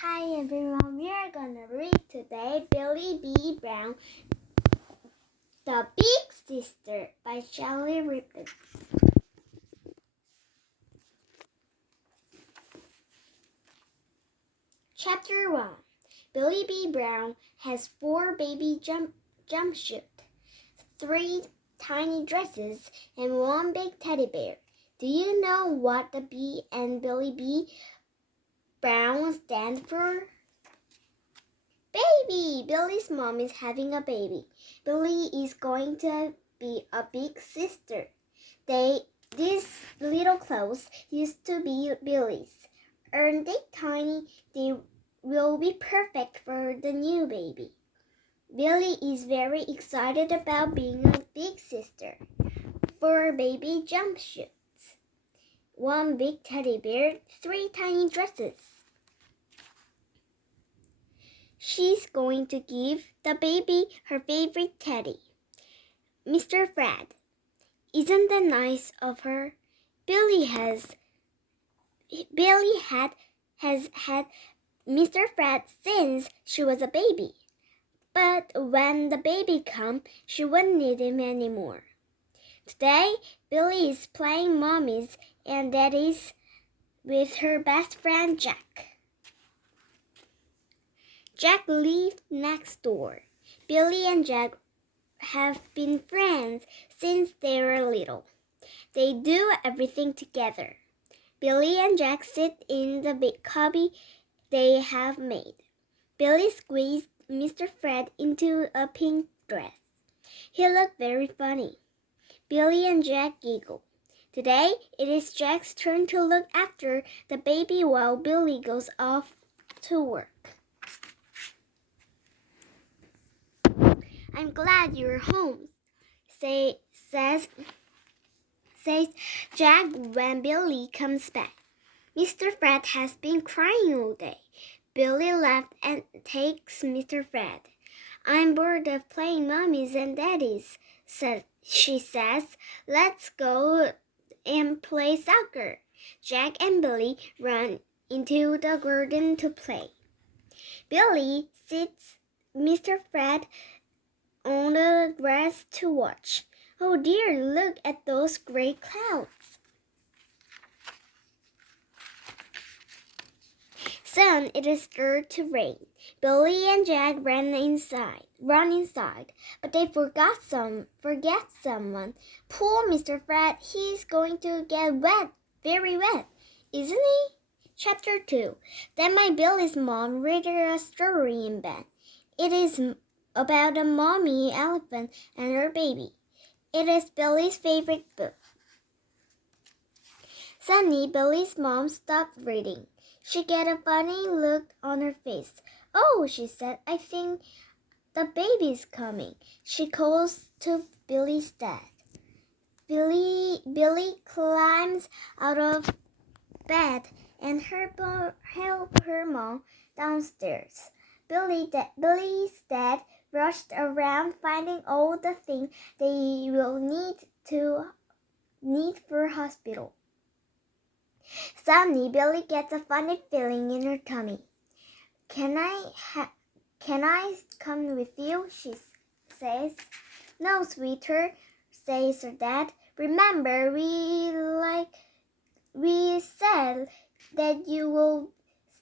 Hi everyone, we are gonna read today Billie B. Brown, The Big Sister by Shelley Rippon. Chapter 1. Billie B. Brown has 4 baby jumpsuits, 3 tiny dresses, and 1 big teddy bear. Do you know what the B and Billie B. Brown stand for? Baby! Billie's mom is having a baby. Billie is going to be a big sister. These little clothes used to be Billie's. Aren't they tiny? They will be perfect for the new baby. Billie is very excited about being a big sister. 4 baby jumpsuits, 1 big teddy bear, 3 tiny dresses. She's going to give the baby her favorite teddy, Mr. Fred. Isn't that nice of her? Billie has had Mr. Fred since she was a baby. But when the baby comes, she won't need him anymore. Today, Billie is playing mommies and daddies with her best friend Jack. Jack lived next door. Billie and Jack have been friends since they were little. They do everything together. Billie and Jack sit in the big cubby they have made. Billie squeezed Mr. Fred into a pink dress. He looked very funny. Billie and Jack giggle. Today, it is Jack's turn to look after the baby while Billie goes off to work. I'm glad you're home, says Jack when Billie comes back. Mr. Fred has been crying all day. Billie laughs and takes Mr. Fred. I'm bored of playing mommies and daddies, she says. Let's go and play soccer. Jack and Billie run into the garden to play. Billie sits Mr. Fred on the grass to watch. Oh dear, look at those gray clouds. Soon it is started to rain. Billie and Jack run inside, but they forget someone. Poor Mr. Fred, he's going to get wet, very wet, isn't he? Chapter 2. Then my Billie's mom read her a story in bed. It is about a mommy elephant and her baby. It is Billie's favorite book. Suddenly, Billie's mom stopped reading. She got a funny look on her face. Oh, she said, I think the baby's coming. She calls to Billie's dad. Billie climbs out of bed and help her mom downstairs. Billie's dad rushed around finding all the things they will need for hospital. Suddenly, Billie gets a funny feeling in her tummy. Can I come with you? She says. No, sweetheart, says her dad. Remember, we said that you will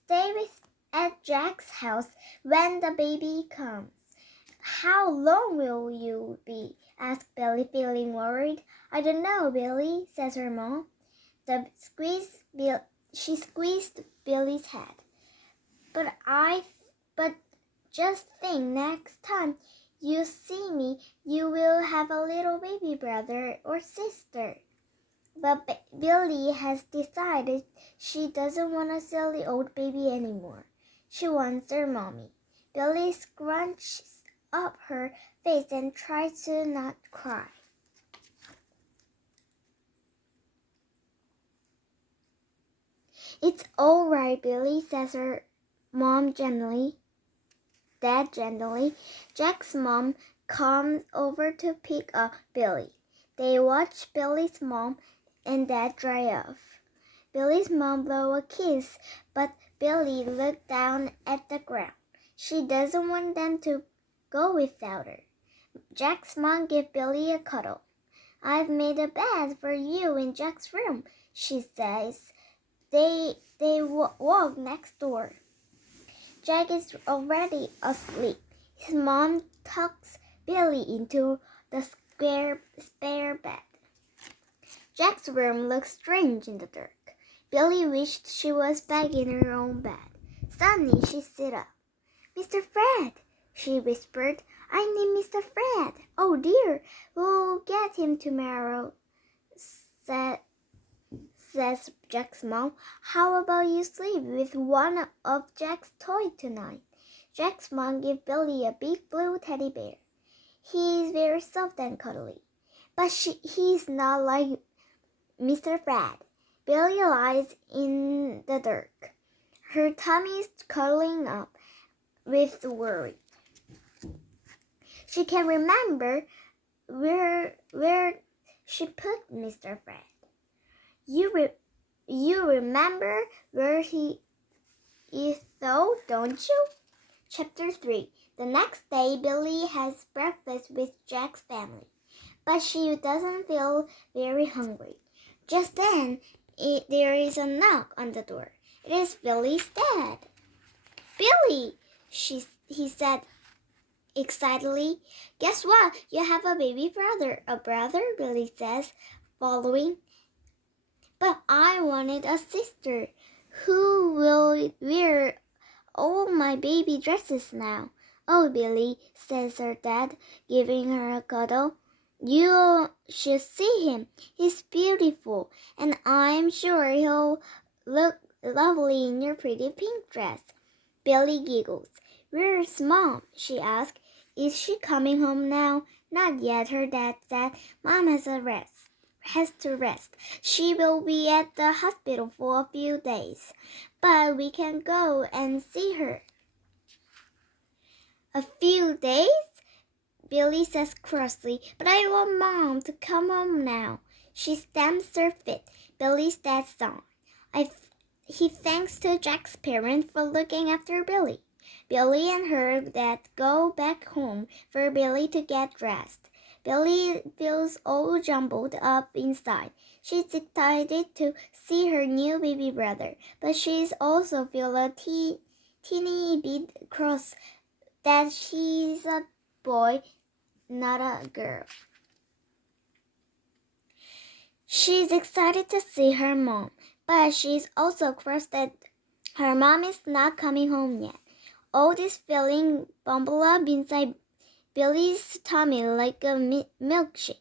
stay at Jack's house when the baby comes. How long will you be? Asked Billie, feeling worried. I don't know, Billie, says her mom. She squeezed Billie's head. But just think, next time you see me, you will have a little baby brother or sister. But Billie has decided she doesn't want a silly old baby anymore. She wants her mommy. Billie scrunches up her face and tries to not cry. It's all right, Billie, says her mom gently. Dad gently. Jack's mom comes over to pick up Billie. They watch Billie's mom and dad dry off. Billie's mom blew a kiss, but Billie looked down at the ground. She doesn't want them to go without her. Jack's mom gave Billie a cuddle. I've made a bed for you in Jack's room, she says. They walk next door. Jack is already asleep. His mom tucks Billie into the spare bed. Jack's room looks strange in the dark. Billie wished she was back in her own bed. Suddenly she sat up. Mr. Fred, she whispered. I need Mr. Fred. Oh dear, we'll get him tomorrow, says Jack's mom. How about you sleep with one of Jack's toys tonight? Jack's mom gave Billie a big blue teddy bear. He is very soft and cuddly, but he's not like Mr. Fred. Billie lies in the dark. Her tummy is curling up with worry. She can't remember where she put Mr. Fred. You remember where he is though, don't you? Chapter 3. The next day, Billie has breakfast with Jack's family, but she doesn't feel very hungry. Just then, there is a knock on the door. It is Billie's dad. Billie, he said excitedly. Guess what? You have a baby brother. A brother, Billie says, following. But I wanted a sister. Who will wear all my baby dresses now? Oh, Billie, says her dad, giving her a cuddle. You should see him. He's beautiful, and I'm sure he'll look lovely in your pretty pink dress. Billie giggles. Where's Mom? She asks. Is she coming home now? Not yet, her dad said. Mom has to rest. She will be at the hospital for a few days, but we can go and see her. A few days? Billie says crossly, but I want Mom to come home now. She stamps her feet. Billie's dad sighed. He thanks to Jack's parents for looking after Billie. Billie and her dad go back home for Billie to get dressed. Billie feels all jumbled up inside. She's excited to see her new baby brother, but she's also feel a teeny bit cross that she's a boy, not a girl. She's excited to see her mom, but she's also cross that her mom is not coming home yet. All this feeling bubble up inside Billie's tummy like a milkshake.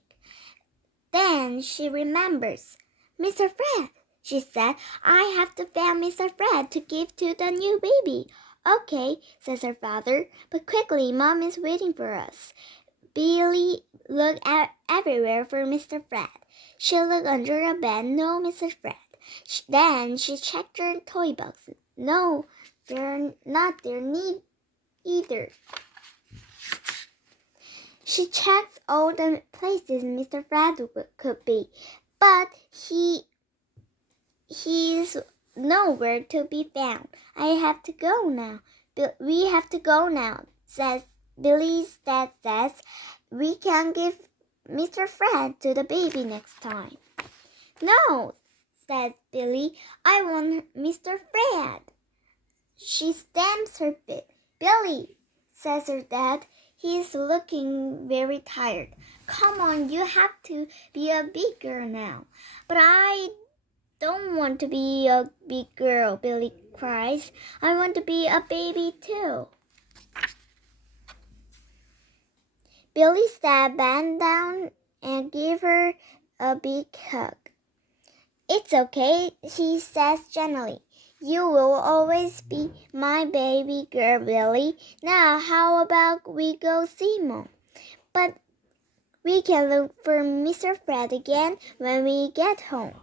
Then she remembers. Mr. Fred, she said, I have to find Mr. Fred to give to the new baby. Okay, says her father, but quickly, Mom is waiting for us. Billie looked everywhere for Mr. Fred. She looked under a bed, no Mr. Fred. Then she checked her toy box. No, they're not there either. She checked all the places Mr. Fred could be, but he's nowhere to be found. I have to go now. We have to go now, says Billie's dad says. We can give Mr. Fred to the baby next time. No, says Billie. I want Mr. Fred. She stamps her feet. Billie, says her dad. He's looking very tired. Come on, you have to be a big girl now. But I don't want to be a big girl, Billie cries. I want to be a baby too. Billie's dad bent down and gave her a big hug. It's okay, he says gently. You will always be my baby girl, Billie. Now, how about we go see Mom? But we can look for Mr. Fred again when we get home.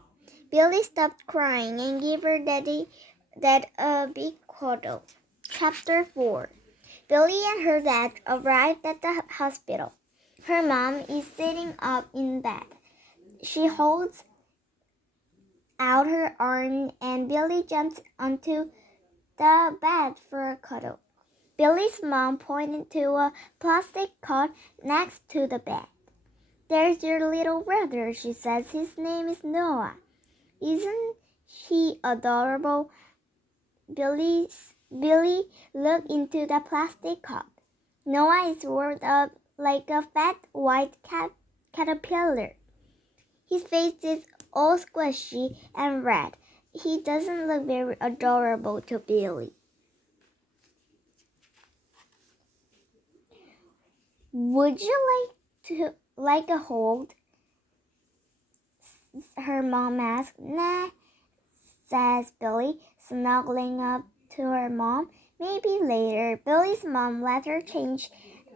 Billie stopped crying and gave her dad a big cuddle. Chapter 4. Billie and her dad arrived at the hospital. Her mom is sitting up in bed. She holds out her arm and Billie jumped onto the bed for a cuddle. Billie's mom pointed to a plastic cot next to the bed. "There's your little brother," she says. "His name is Noah. Isn't he adorable?" Billie looked into the plastic cup. Noah is rolled up like a fat white caterpillar. His face is all squishy and red. He doesn't look very adorable to Billie. "Would you like a hold?" her mom asked. "Nah," says Billie, snuggling up to her mom. "Maybe later." Billie's mom let her change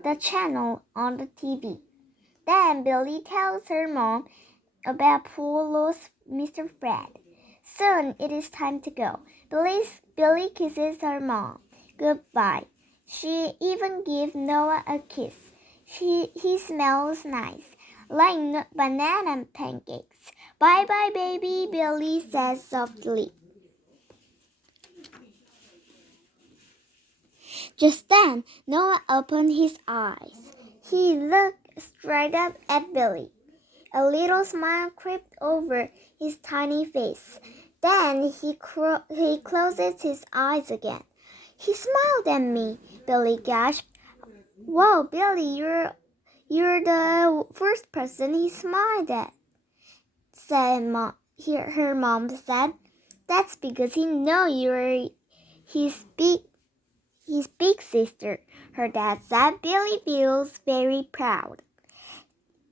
the channel on the TV. Then Billie tells her mom about poor lost Mr. Fred. Soon it is time to go. Billie kisses her mom goodbye. She even gives Noah a kiss. He smells nice, like banana pancakes. "Bye-bye, baby," Billie says softly. Just then, Noah opened his eyes. He looked straight up at Billie. A little smile crept over his tiny face. Then he closes his eyes again. "He smiled at me," Billie gasped. "Whoa, Billie, you're the first person he smiled at," her mom said. "That's because he knows you're his big sister," her dad said. Billie feels very proud.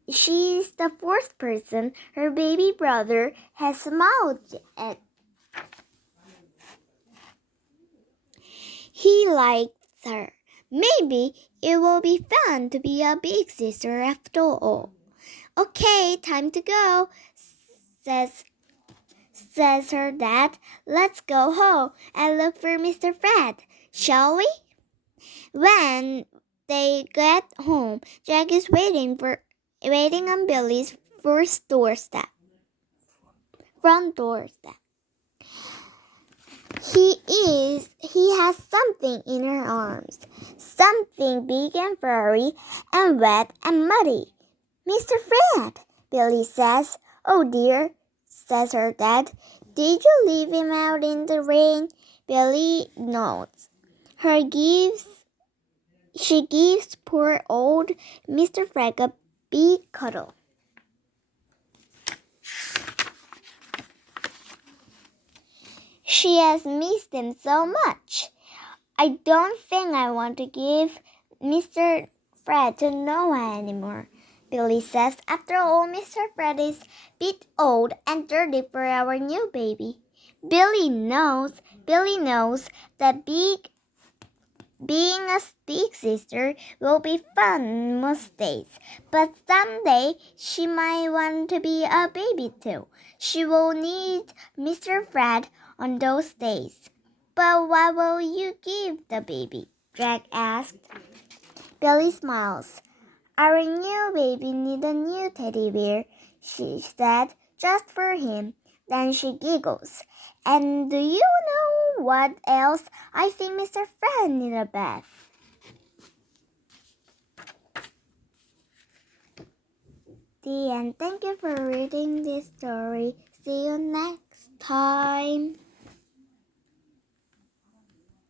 She's the fourth person her baby brother has smiled at. He likes her. Maybe it will be fun to be a big sister after all. "Okay, time to go," says her dad. "Let's go home and look for Mr. Fred, shall we?" When they get home, Jack is waiting on Billie's front doorstep. He has something in her arms, something big and furry and wet and muddy. "Mr. Fred," Billie says. "Oh dear," says her dad. "Did you leave him out in the rain?" Billie nods. She gives poor old Mr. Fred a big cuddle. She has missed him so much. "I don't think I want to give Mr. Fred to Noah anymore," Billie says. "After all, Mr. Fred is a bit old and dirty for our new baby." Billie knows that being a big sister will be fun most days, but someday she might want to be a baby too. She will need Mr. Fred on those days. "But what will you give the baby?" Jack asked. Billie smiles. "Our new baby needs a new teddy bear," she said, "just for him." Then she giggles. "And do you know what else? I think Mr. Fred needs a bath." The end. Thank you for reading this story. See you next time.